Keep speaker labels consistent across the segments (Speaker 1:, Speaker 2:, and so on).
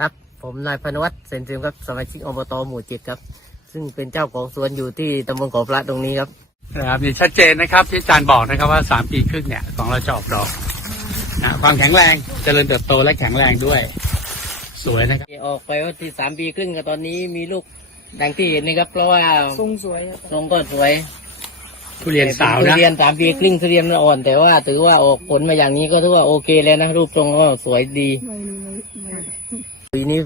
Speaker 1: ครับ ผมนายพนวัฒน์เซนซิมครับสมาชิกอบตหมู่เจ็ดครับ ซึ่งเป็นเจ้าของสวนอยู่ที่ตำบลเกาะพระตรงนี้ครับ
Speaker 2: นะครับนี่ชัดเจนนะครับที่อาจารย์บอกนะครับว่าสามปีครึ่งเนี่ยของเราจะออกดอกนะความแข็งแรงเจริญเติบโตและแข็งแรงด้วย สวยนะครับ
Speaker 1: ออกไปว่าที่สามปีครึ่งก็ตอนนี้มีลูกดังที่เห็นนี่ครับ เพราะว่า
Speaker 3: ทรงสวยครับ
Speaker 1: ทรงก็สวย
Speaker 2: ทุเรียนสาว
Speaker 1: ทุ
Speaker 2: นะ
Speaker 1: เรียนสามปีครึ่งทุเรียนมันอ่อน แต่ว่าถือว่าออกผลมาอย่างนี้ก็ถือว่าโอเคแล้วนะรูปทรงก็สวยดี
Speaker 3: ไม่ไม่ไม่
Speaker 1: ปีนี้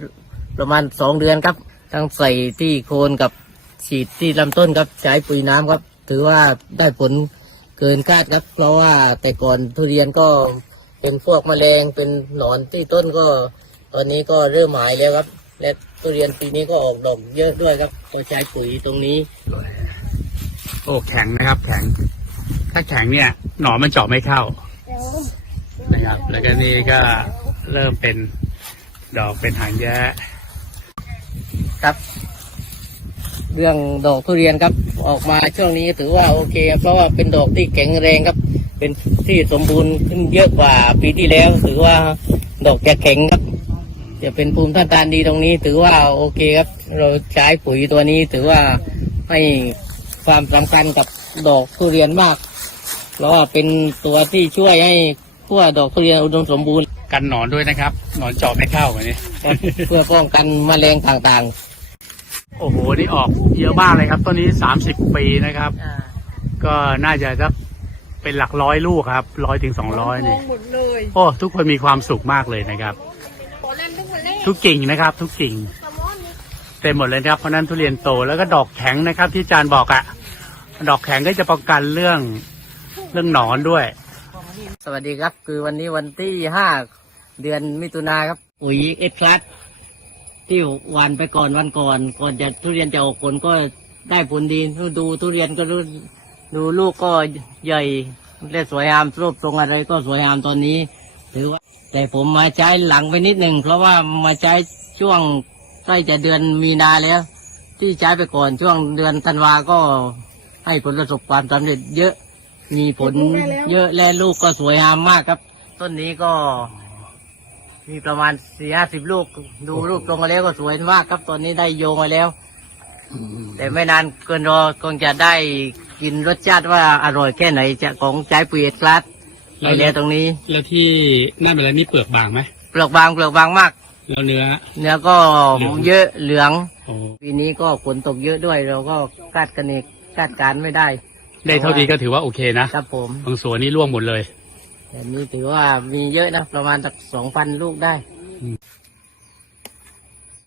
Speaker 1: ประมาณสองเดือนครับทั้งใส่ที่โคนกับฉีดที่ลำต้นครับใช้ปุ๋ยน้ำครับ ถือว่าได้ผลเกินคาดครับ เพราะว่าแต่ก่อนทุเรียนก็เป็นพวกมแมลงเป็นหนอนที่ต้นก็ ตอนนี้ก็เริ่มหายแล้วครับ และทุเรียนปีนี้ก็ออกดอกเยอะด้วยครับก็ใช้ปุ๋ยตรงนี้
Speaker 2: โอ้แข็งนะครับ แข็ง ถ้าแข็งเนี่ย หนอนมันเจาะไม่เข้านะครับ แล้วก็นี่ก็เริ่มเป็น ดอกเป็นหางแย้
Speaker 1: ครับ เรื่องดอกทุเรียนครับ ออกมาช่วงนี้ถือว่าโอเคเพราะว่าเป็นดอกที่แข็งแรงครับ เป็นที่สมบูรณ์ขึ้นเยอะกว่าปีที่แล้ว ถือว่าดอกจะแข็งครับ จะเป็นภูมิต้านทานดีตรงนี้ ถือว่าโอเคครับ เราใช้ปุ๋ยตัวนี้ถือว่าให้ความสำคัญกับดอกทุเรียนมากเพราะว่าเป็นตัวที่ช่วยให้ ขั้วดอกทุเรียนอุดมสมบูรณ์
Speaker 2: กันหนอนด้วยนะครับ หนอนเจาะไม่เข้าอันนี้
Speaker 1: ครับเพื่อป้องกันแมลงต่าง
Speaker 2: โอ้โห นี่ออกเยอะมากเลยครับต้นนี้สามสิบปีนะครับ
Speaker 1: ๆ
Speaker 2: ก็น่าจะสักเป็นหลักร้อยลูกครับร้อยถึงสองร้อย
Speaker 3: ม
Speaker 2: นี่
Speaker 3: องหมดเลย
Speaker 2: โอ้ทุกคนมีความสุขมากเลยนะครับทุกกิ่งนะครับ ทุกกิ่งเต็มหมดเลยนะครับ เพราะฉะนั้นทุเรียนโตแล้วก็ดอกแข็งนะครับ ที่อาจารย์บอกอะดอกแข็งก็จะป้องกันเรื่องเรื่องหนอนด้วย
Speaker 1: สวัสดีครับ คือวันนี้วันที่ห้าเดือนมิถุนาครับปุ๋ยเอ็ดคลัสที่หวานไปก่อนวันก่อน ก่อนจะทุเรียนจะออกผลก็ได้ผลดีดูทุเรียนก็รู้ดูลูกก็ใหญ่และสวยงามรูปทรงอะไรก็สวยงามตอนนี้ถือว่า แต่ผมมาใช้หลังไปนิดหนึ่งเพราะว่ามาใช้ช่วงใกล้จะเดือนมีนาแล้ว ที่ใช้ไปก่อนช่วงเดือนธันวาก็ให้ผลประสบความสำเร็จเยอะ มีผลเยอะและลูกก็สวยงามมากครับ ต้นนี้ก็ มีประมาณสี่ห้าสิบลูก ดูรูปตรงมาแล้วก็สวยมากครับตอนนี้ได้โยงมาแล้ว แต่ไม่นานเกินรอคงจะได้กินรสชาติว่าอร่อยแค่ไหนจะของใจปุ๋ยเอ็ดคลาสไปแล้วตรงนี้
Speaker 2: แล้วที่นั่นเป็นอะไรนี่เปลือกบางไหม
Speaker 1: เปลือกบางเปลือกบางมาก
Speaker 2: แล้วเนื้อ
Speaker 1: เนื้อก็
Speaker 2: เหลือง
Speaker 1: เยอะเหลือง
Speaker 2: โอ้
Speaker 1: ปีนี้ก็ฝนตกเยอะด้วยเราก็คาดกันเองคาดการณ์ไม่ได้
Speaker 2: ได้เท่าดีก็ถือว่าโอเคนะ ครับ
Speaker 1: ผม
Speaker 2: บางสวนนี่ร่วงหมดเลย
Speaker 1: แต่นี้ถือว่ามีเยอะนะ ประมาณสักสองพันลูกได้